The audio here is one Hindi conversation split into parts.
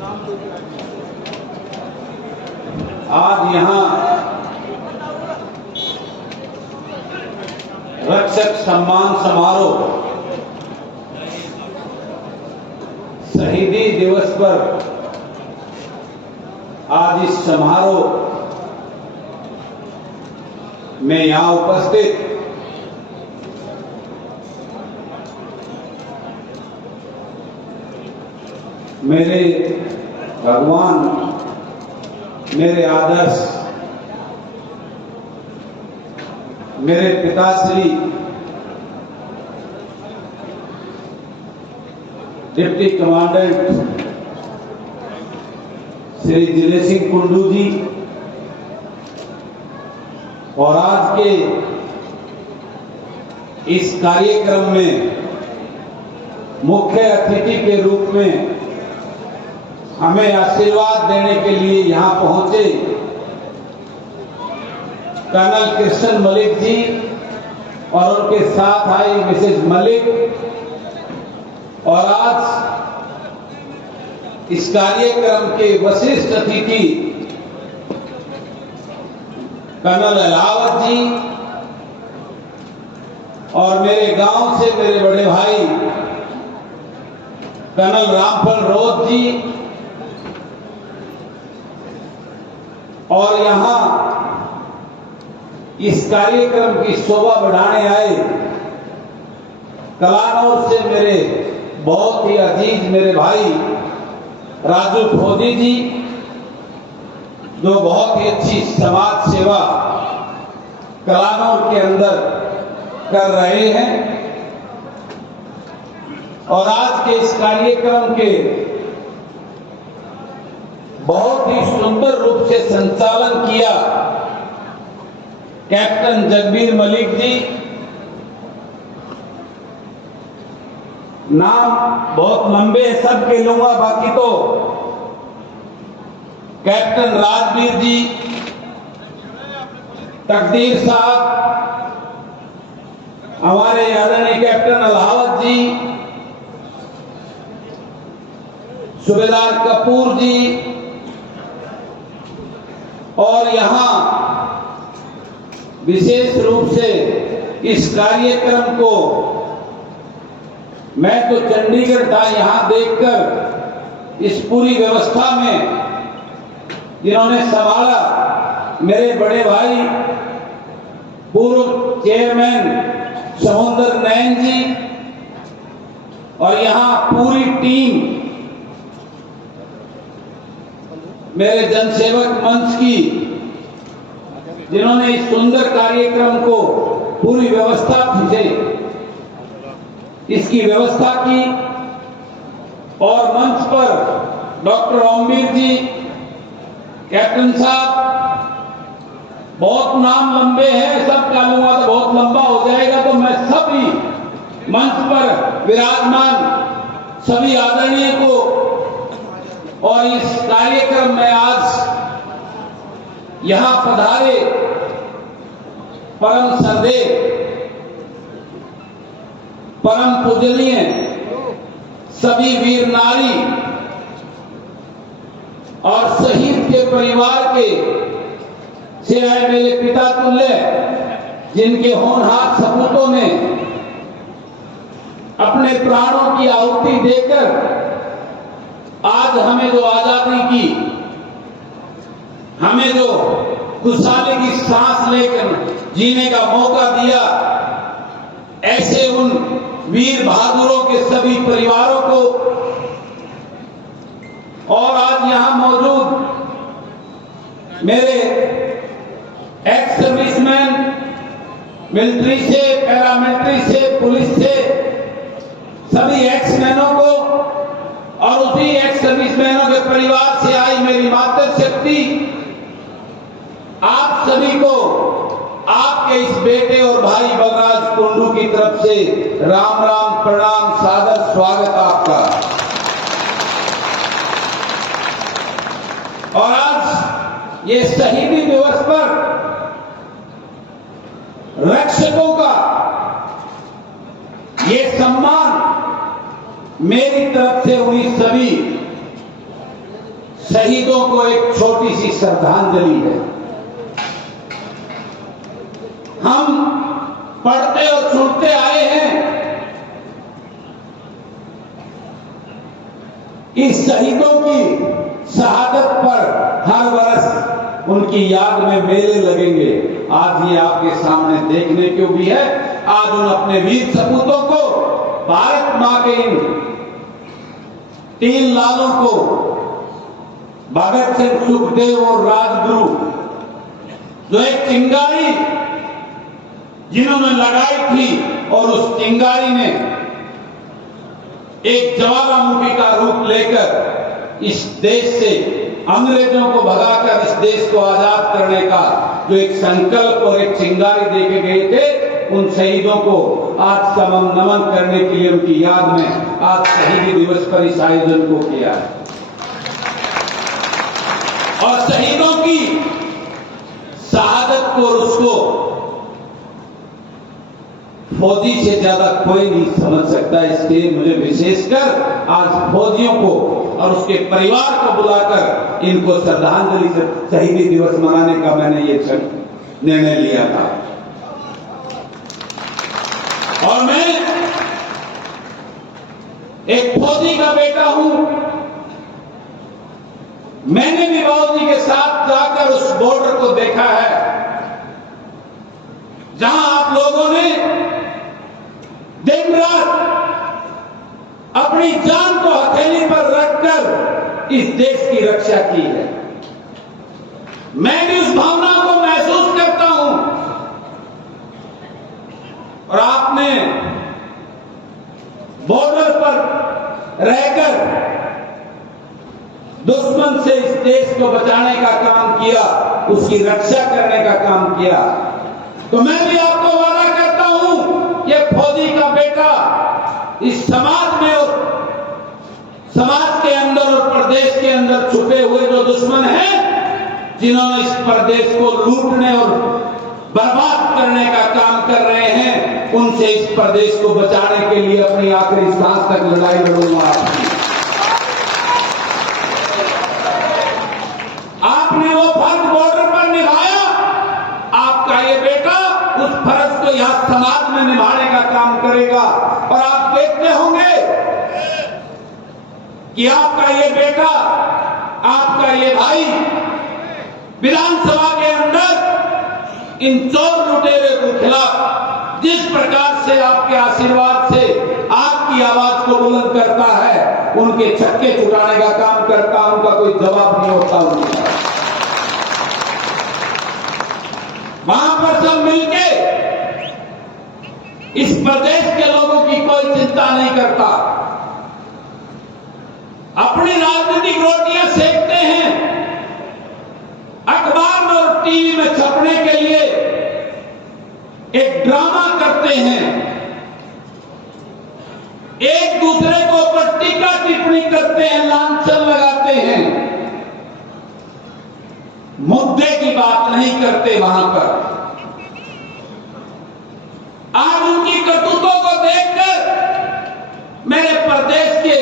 आज यहाँ रक्षक सम्मान समारोह शहीदी दिवस पर आज इस समारोह में यहाँ उपस्थित मेरे भगवान, मेरे आदर्श, मेरे पिताश्री डिप्टी कमांडेंट श्री दिनेश सिंह कुंडू जी और आज के इस कार्यक्रम में मुख्य अतिथि के रूप में हमें आशीर्वाद देने के लिए यहाँ पहुंचे कर्नल कृष्ण मलिक जी और उनके साथ आई मिसेज मलिक, और आज इस कार्यक्रम के वरिष्ठ अतिथि कर्नल अलावत जी और मेरे गांव से मेरे बड़े भाई कर्नल रामफल रोध जी, और यहाँ इस कार्यक्रम की शोभा बढ़ाने आए कलानौर से मेरे बहुत ही अजीज मेरे भाई राजू फौजी जी, जो बहुत ही अच्छी समाज सेवा कलानौर के अंदर कर रहे हैं, और आज के इस कार्यक्रम के बहुत ही सुंदर रूप से संचालन किया कैप्टन जगबीर मलिक जी। नाम बहुत लंबे सबके लूंगा, बाकी तो कैप्टन राजवीर जी, तकदीर साहब, हमारे आदरणीय कैप्टन अलावत जी, सूबेदार कपूर जी, और यहाँ विशेष रूप से इस कार्यक्रम को मैं तो चंडीगढ़ था, यहाँ देखकर इस पूरी व्यवस्था में जिन्होंने संभाला मेरे बड़े भाई पूर्व चेयरमैन समुंदर नैन जी, और यहाँ पूरी टीम मेरे जनसेवक मंच की, जिन्होंने इस सुंदर कार्यक्रम को पूरी व्यवस्था से इसकी व्यवस्था की, और मंच पर डॉक्टर ओमवीर जी, कैप्टन साहब, बहुत नाम लंबे हैं, सब का लूंगा तो बहुत लंबा हो जाएगा, तो मैं सभी मंच पर विराजमान सभी आदरणीय को और इस कार्यक्रम में आज यहां पधारे परम श्रद्धेय, परम पूजनीय सभी वीर नारी और शहीद के परिवार के से आए मेरे पिता तुल्य, जिनके होनहार सपूतों ने अपने प्राणों की आहुति देकर आज हमें जो आजादी की, हमें जो खुशहाली की सांस लेकर जीने का मौका दिया, ऐसे उन वीर बहादुरों के सभी परिवारों को, और आज यहां मौजूद मेरे एक्स सर्विसमैन, मिलिट्री से, पैरामिलिट्री से, पुलिस से, सभी एक्स मैनों को, और उसी एक्स सर्विसमैनों के परिवार से आई मेरी मातृशक्ति, आप सभी को आपके इस बेटे और भाई बलराज कुंडू की तरफ से राम राम, प्रणाम, सादर स्वागत आपका। और आज ये शहीदी दिवस पर रक्षकों का ये सम्मान मेरी तरफ से उन्हीं सभी शहीदों को एक छोटी सी श्रद्धांजलि है। हम पढ़ते और सुनते आए हैं इस शहीदों की शहादत पर हर वर्ष उनकी याद में मेले लगेंगे। आज ये आपके सामने देखने को भी है। आज उन अपने वीर सपूतों को, भारत मां के इन 3 लालों को, भगत सिंह, सुखदेव और राजगुरु, जो एक चिंगारी जिन्होंने लगाई थी और उस चिंगारी ने एक ज्वालामुखी का रूप लेकर इस देश से अंग्रेजों को भगाकर इस देश को आजाद करने का जो एक संकल्प और एक चिंगारी देके गए थे, उन शहीदों को आज नमन करने के लिए उनकी याद में आज शहीदी दिवस पर इस आयोजन को किया है। और शहीदों की शहादत को, उसको फौजी से ज्यादा कोई नहीं समझ सकता। इसलिए मुझे विशेषकर आज फौजियों को और उसके परिवार को बुलाकर इनको श्रद्धांजलि से शहीदी दिवस मनाने का मैंने ये निर्णय लिया था। और मैं एक फौजी का बेटा हूं। मैंने भी बाबूजी के साथ जाकर उस बॉर्डर को देखा है जहां आप लोगों ने दिन रात अपनी जान को हथेली पर रखकर इस देश की रक्षा की है। मैं भी उस भावना को महसूस करता हूं। और आपने बॉर्डर पर रहकर दुश्मन से इस देश को बचाने का काम किया, उसकी रक्षा करने का काम किया। तो मैं भी आपको वादा करता हूं कि फौजी का बेटा इस समाज में और समाज के अंदर और प्रदेश के अंदर छुपे हुए जो दुश्मन हैं, जिन्होंने इस प्रदेश को लूटने और बर्बाद करने का काम कर रहे हैं, उनसे इस प्रदेश को बचाने के लिए अपनी आखिरी सांस तक लड़ाई लड़ूंगा। आपने वो फर्ज बॉर्डर पर निभाया। आपका ये बेटा उस फर्ज को यहां समाज में निभाने का काम करेगा। और आप देखते होंगे कि आपका ये बेटा, आपका ये भाई विधानसभा के अंदर इन चोर लुटेरे के खिलाफ जिस प्रकार से आपके आशीर्वाद से आपकी आवाज को बुलंद करता है, उनके छक्के छुड़ाने का काम करता, उनका कोई जवाब नहीं होता उनका। वहां पर सब मिलके इस प्रदेश के लोगों की कोई चिंता नहीं करता, अपनी राजनीतिक रोटियां सेकते हैं। अखबार में और टीवी में छपने के लिए एक ड्रामा करते हैं, एक दूसरे को ऊपर टीका टिप्पणी करते हैं, लांछन लगाते हैं, मुद्दे की बात नहीं करते। वहां पर आज उनकी करतूतों को देखकर मेरे प्रदेश के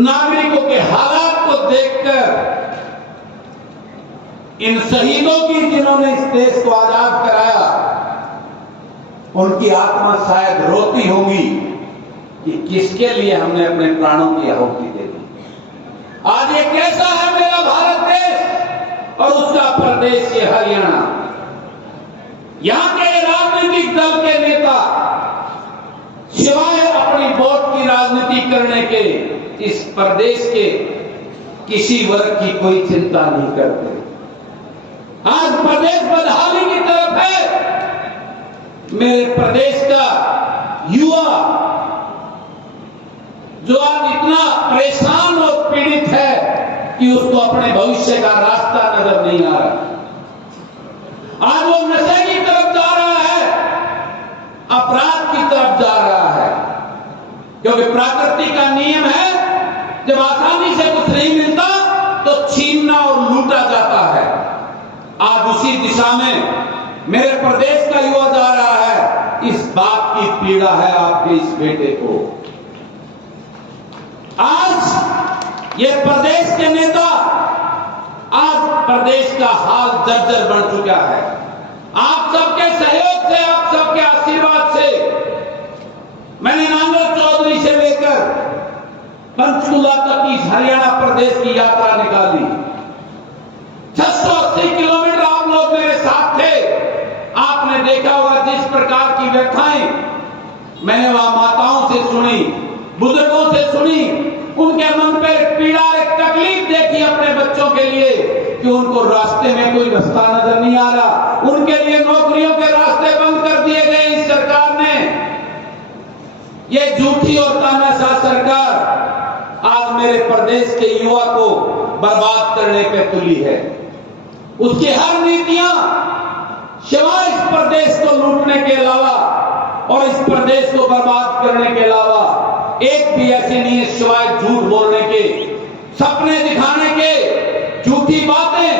नागरिकों के हालात को देखकर, इन शहीदों की जिन्होंने इस देश को आजाद कराया, उनकी आत्मा शायद रोती होगी कि किसके लिए हमने अपने प्राणों की आहुति दे दी। आज ये कैसा है मेरा भारत देश और उसका प्रदेश ये हरियाणा। यहां के राजनीतिक दल के नेता सिवाय अपनी वोट की राजनीति करने के इस प्रदेश के किसी वर्ग की कोई चिंता नहीं करते। आज प्रदेश बदहाली की तरफ है। मेरे प्रदेश का युवा जो आज इतना परेशान और पीड़ित है कि उसको अपने भविष्य का रास्ता नजर नहीं आ रहा। आज वो नशे की तरफ जा रहा है, अपराध की तरफ जा रहा है, क्योंकि प्रकृति का नियम है, जब आसानी से कुछ नहीं मिलता तो छीनना और लूटा जाता है। आज उसी दिशा में मेरे प्रदेश का युवा जा रहा है। इस बात की पीड़ा है आपके इस बेटे को। आज ये प्रदेश के नेता आज प्रदेश का हाल जर्जर बन चुका है। आप सबके सहयोग से, आप सबके आशीर्वाद से मैंने नांगल चौधरी से लेकर पंचकुला तक की हरियाणा प्रदेश की यात्रा निकाली। 680 किलोमीटर आप लोग मेरे साथ थे। आपने देखा होगा जिस प्रकार की व्यथाएं मैंने वहां माताओं से सुनी, बुजुर्गों से सुनी, उनके मन पर पीड़ा, एक तकलीफ देखी अपने बच्चों के लिए कि उनको रास्ते में कोई रास्ता नजर नहीं आ रहा, उनके लिए नौकरियों के रास्ते बंद कर दिए गए इस सरकार ने। ये झूठी और तानाशाह सरकार आज मेरे प्रदेश के युवा को बर्बाद करने पे तुली है। उसकी हर नीतियां सिवाय इस प्रदेश को लूटने के अलावा और इस प्रदेश को बर्बाद करने के अलावा एक भी ऐसी नहीं है, सिवाय झूठ बोलने के, सपने दिखाने के, झूठी बातें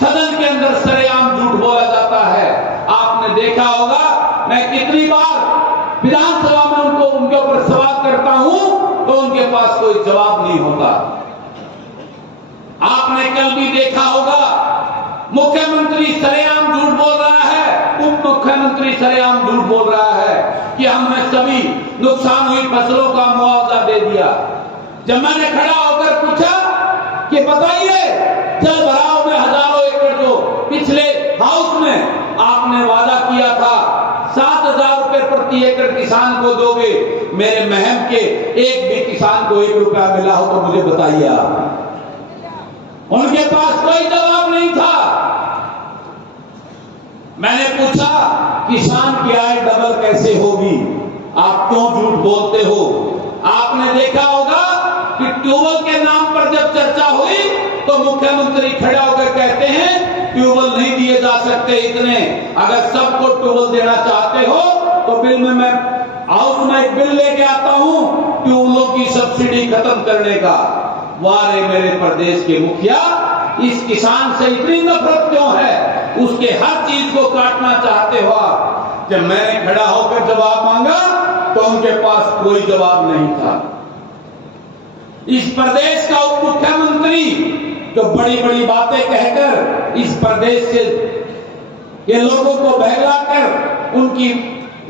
सदन के अंदर सरेआम झूठ बोला जाता है। आपने देखा होगा मैं कितनी बार विधानसभा में उनके ऊपर सवाल करता हूं तो उनके पास कोई जवाब नहीं होता। आपने कल भी देखा होगा मुख्यमंत्री सरेआम झूठ बोल रहा है, उप मुख्यमंत्री सरेआम झूठ बोल रहा है कि हमने सभी नुकसान हुई फसलों का मुआवजा दे दिया। जब मैंने खड़ा होकर पूछा कि बताइए जल भराव में हजारों एकड़ जो पिछले हाउस में आपने वादा किया था 7,000 रुपए प्रति एकड़ किसान को दोगे, मेरे महम के एक भी किसान को 1 रुपया मिला हो तो मुझे बताइए आप। उनके पास कोई जवाब नहीं था। मैंने पूछा किसान की आय डबल कैसे होगी, आप क्यों झूठ बोलते हो? आपने देखा होगा कि ट्यूबवेल के नाम पर जब चर्चा हुई तो मुख्यमंत्री खड़े होकर कहते हैं ट्यूबवेल नहीं दिए जा सकते इतने, अगर सबको ट्यूबवेल देना चाहते हो तो बिल में मैं हाउस में एक बिल लेके आता हूं ट्यूबवेलों की सब्सिडी खत्म करने का। वारे मेरे प्रदेश के मुखिया, इस किसान से इतनी नफरत क्यों है? उसके हर चीज को काटना चाहते हो आप। जब मैंने खड़ा होकर जवाब मांगा तो उनके पास कोई जवाब नहीं था। इस प्रदेश का उप मुख्यमंत्री जो बड़ी बड़ी बातें कहकर इस प्रदेश से ये लोगों को बहलाकर उनकी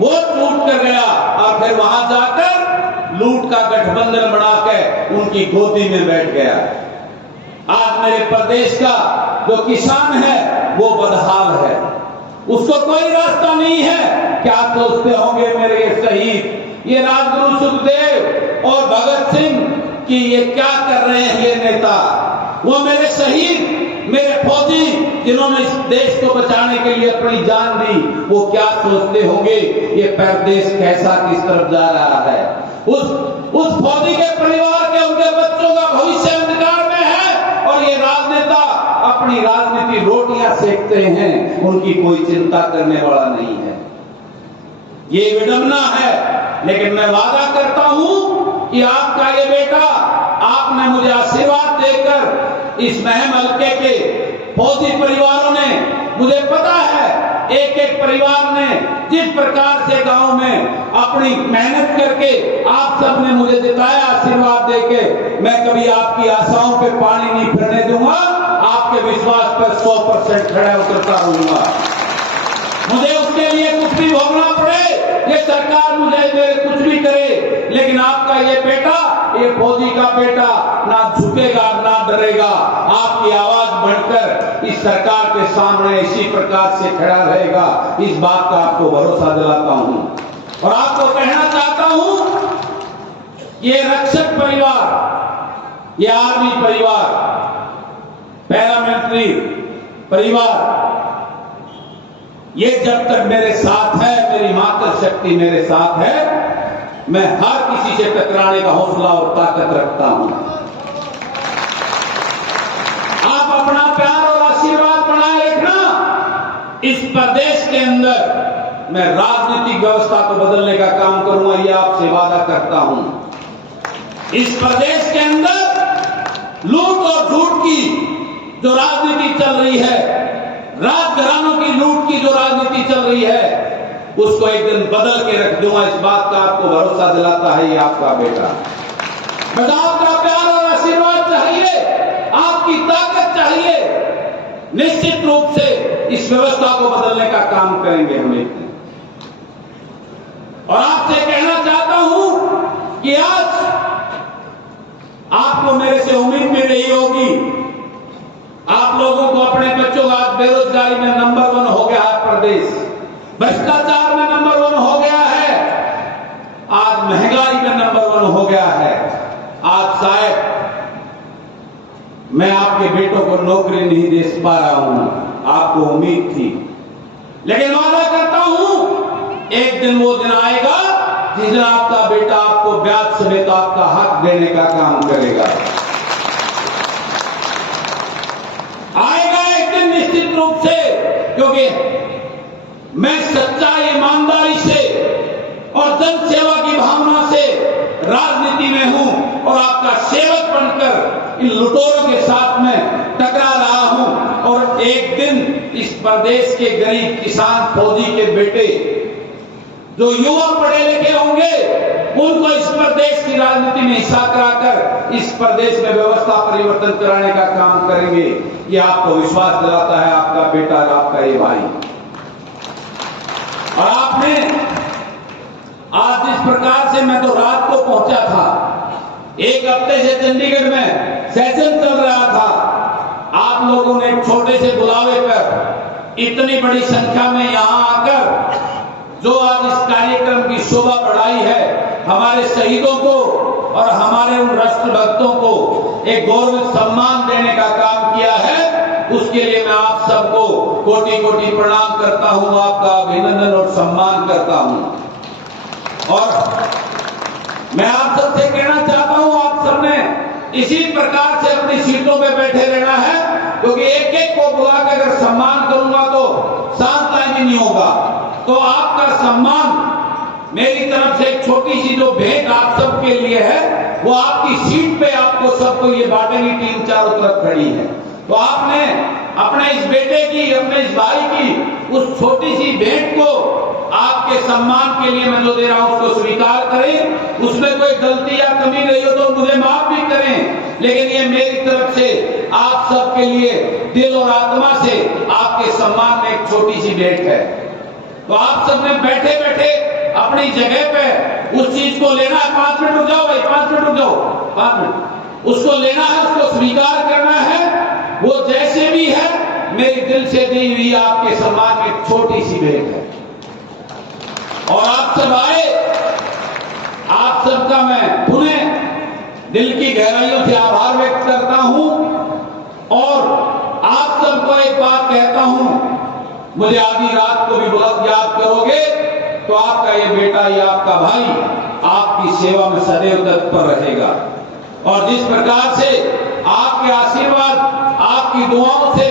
वोट लूट कर गया और फिर वहां जाकर लूट का गठबंधन बनाकर उनकी गोदी में बैठ गया। आज मेरे प्रदेश का जो किसान है वो बदहाल है, उसको कोई रास्ता नहीं है। क्या सोचते होंगे मेरे ये शहीद, ये राजगुरु सुखदेव और भगत सिंह कि ये क्या कर रहे हैं ये नेता? वो मेरे शहीद, मेरे फौजी जिन्होंने इस देश को बचाने के लिए अपनी जान दी, वो क्या सोचते होंगे ये प्रदेश कैसा किस तरफ जा रहा है? उस फौजी के परिवार के, उनके बच्चों का भविष्य अंधकार में है और ये राजनेता अपनी राजनीति रोटियां सेकते हैं, उनकी कोई चिंता करने वाला नहीं है। ये विडंबना है, लेकिन मैं वादा करता हूं कि आपका ये बेटा, आपने मुझे आशीर्वाद देकर इस महम हल्के के फौजी परिवारों ने, मुझे पता है एक एक परिवार ने जिस प्रकार से गांव में अपनी मेहनत करके आप सबने मुझे जिताया आशीर्वाद देके, मैं कभी आपकी आशाओं पे पानी नहीं फिरने दूंगा, आपके विश्वास पर 100% खड़ा उतरता रहूंगा। मुझे उसके लिए कुछ भी भोगना पड़े, ये सरकार मुझे मेरे कुछ भी करे, लेकिन आपका ये बेटा, ये फौजी का बेटा ना झुकेगा ना डरेगा, आपकी आवाज बढ़कर इस सरकार के सामने इसी प्रकार से खड़ा रहेगा। इस बात का आपको भरोसा दिलाता हूं और आपको कहना चाहता हूं, ये रक्षक परिवार, ये आर्मी परिवार, पैरामिलिट्री परिवार, ये जब तक मेरे साथ है, मेरी मातृशक्ति मेरे साथ है, मैं हर किसी से टकराने का हौसला और ताकत रखता हूं। आप अपना प्यार और आशीर्वाद बनाए रखना। इस प्रदेश के अंदर मैं राजनीतिक व्यवस्था को बदलने का काम करूंगा, ये आपसे वादा करता हूं। इस प्रदेश के अंदर लूट और झूठ की जो राजनीति चल रही है, राजघरानों की लूट की जो राजनीति चल रही है, उसको एक दिन बदल के रख दूंगा। इस बात का आपको भरोसा दिलाता है ये आपका बेटा। बस आपका प्यार और आशीर्वाद चाहिए। निश्चित रूप से इस व्यवस्था को बदलने का काम करेंगे हम एक दिन। और आपसे कहना चाहता हूं कि आज आपको मेरे से उम्मीद भी रही होगी, आप लोगों को अपने बच्चों का बेरोजगारी में नंबर 1 हो गया है प्रदेश, भ्रष्टाचार में नंबर 1 हो गया है, आज महंगाई में नंबर 1 हो गया है। आज शायद मैं आपके बेटों को नौकरी नहीं दे पा रहा हूं, आपको उम्मीद थी, लेकिन वादा करता हूं एक दिन वो दिन आएगा जिस दिन आपका बेटा आपको ब्याज समेत आपका हक देने का काम करेगा। आएगा एक दिन निश्चित रूप से, क्योंकि मैं सच्चाई ईमानदारी से और जन सेवा की भावना से राजनीति में हूं और आपका सेवक बनकर इन लुटेरों के साथ में टकरा रहा हूं। और एक दिन इस प्रदेश के गरीब किसान फौजी के बेटे जो युवा पढ़े लिखे होंगे उनको इस प्रदेश की राजनीति में हिस्सा कराकर इस प्रदेश में व्यवस्था परिवर्तन कराने का काम करेंगे। ये आपको विश्वास दिलाता है आपका बेटा और आपका ये भाई। और आपने आज इस प्रकार से, मैं तो रात को पहुंचा था, एक हफ्ते से चंडीगढ़ में सेशन चल रहा था, आप लोगों ने एक छोटे से बुलावे पर इतनी बड़ी संख्या में यहां आकर जो आज इस कार्यक्रम की शोभा बढ़ाई है, हमारे शहीदों को और हमारे उन राष्ट्रभक्तों को एक गौरव सम्मान देने का काम किया है, उसके लिए मैं आप सबको कोटि कोटि प्रणाम करता हूं, आपका अभिनंदन और सम्मान करता हूं। और मैं आप सबसे कहना चाहता हूं, आप सबने इसी प्रकार से अपनी सीटों पे बैठे रहना है, क्योंकि एक एक को बुला के अगर सम्मान करूंगा तो सांस टाइम नहीं होगा। तो आपका सम्मान मेरी तरफ से एक छोटी सी जो भेंट आप सबके लिए है, वो आपकी सीट पे आपको सबको ये बांटेगी टीम चारों तरफ खड़ी है। तो आपने अपने इस बेटे की, अपने इस भाई की उस छोटी सी भेंट को आपके सम्मान के लिए मैं जो दे रहा हूं उसको स्वीकार करें। उसमें कोई गलती या कमी नहीं हो तो मुझे माफ भी करें, लेकिन ये मेरी तरफ से आप सबके लिए दिल और आत्मा से आपके सम्मान में एक छोटी सी भेंट है। तो आप सबने बैठे बैठे अपनी जगह पे उस चीज को लेना है। 5 मिनट रुक जाओ भाई, 5 मिनट रुक जाओ, 5 मिनट उसको लेना है, उसको स्वीकार करना है। वो जैसे भी है मेरी दिल से दी हुई आपके सम्मान में एक छोटी सी भेंट है। और आप सब आए, आप सबका मैं पुनः दिल की गहराइयों से आभार व्यक्त करता हूं। और आप सबको एक बात कहता हूं, मुझे आधी रात को भी बहुत याद करोगे तो आपका ये बेटा या आपका भाई आपकी सेवा में सदैव तत्पर रहेगा। और जिस प्रकार से आपके आशीर्वाद, आपकी दुआओं से,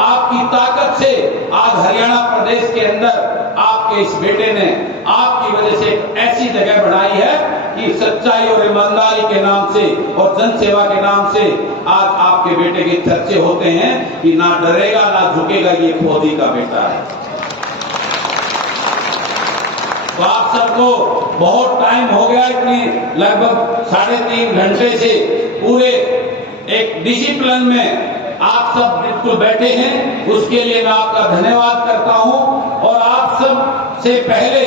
आपकी ताकत से आज हरियाणा प्रदेश के अंदर आपके इस बेटे ने आपकी वजह से एक ऐसी जगह बनाई है कि सच्चाई और ईमानदारी के नाम से और जन सेवा के नाम से आज आपके बेटे के चर्चे होते हैं कि ना डरेगा ना झुकेगा, ये फौजी का बेटा है। तो आप सबको बहुत टाइम हो गया, इतनी लगभग 3.5 घंटे से पूरे एक डिसिप्लिन में आप सब बिल्कुल बैठे हैं, उसके लिए मैं आपका धन्यवाद करता हूं। और आप सब से पहले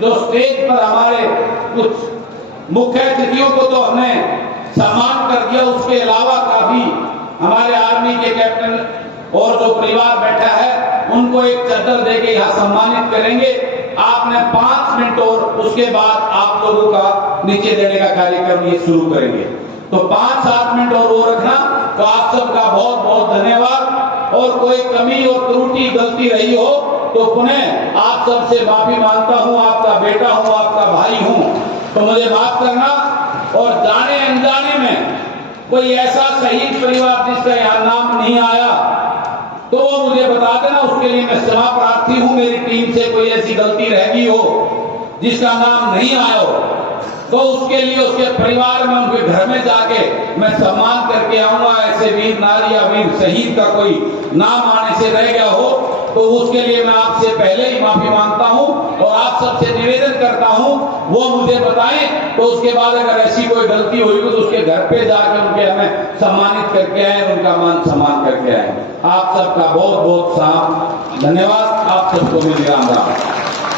जो स्टेज पर हमारे कुछ मुख्य अतिथियों को तो हमने सम्मान कर दिया, उसके अलावा काफी हमारे आर्मी के कैप्टन और जो परिवार बैठा है उनको एक चादर देके यहाँ सम्मानित करेंगे। आपने 5 मिनट और उसके बाद आप लोगों का नीचे देने का कार्यक्रम ये शुरू करेंगे। तो 5-7 मिनट और वो रखना। तो आप सबका बहुत बहुत धन्यवाद। और कोई कमी और त्रुटि गलती रही हो तो पुनः आप सबसे माफी मांगता हूं, आपका बेटा हूं, आपका भाई हूं, तो मुझे माफ करना। और जाने अनजाने में कोई ऐसा शहीद परिवार जिसका यहाँ नाम नहीं आया तो वो मुझे बता देना, उसके लिए मैं क्षमा प्रार्थी हूं। मेरी टीम से कोई ऐसी गलती रह गई हो जिसका नाम नहीं आया हो तो उसके लिए उसके परिवार में, उनके घर में जाके मैं सम्मान करके आऊंगा। ऐसे वीर नारी या वीर शहीद का कोई नाम आने से रह गया हो तो उसके लिए मैं आपसे पहले ही माफी मांगता हूं और आप सबसे निवेदन करता हूं वो मुझे बताएं, तो उसके बाद अगर ऐसी कोई गलती हुई तो उसके घर पे जाकर उनके हमें सम्मानित करके आए, उनका मान सम्मान करके आए। आप सबका बहुत बहुत धन्यवाद। आप सबको मेरी राम राम।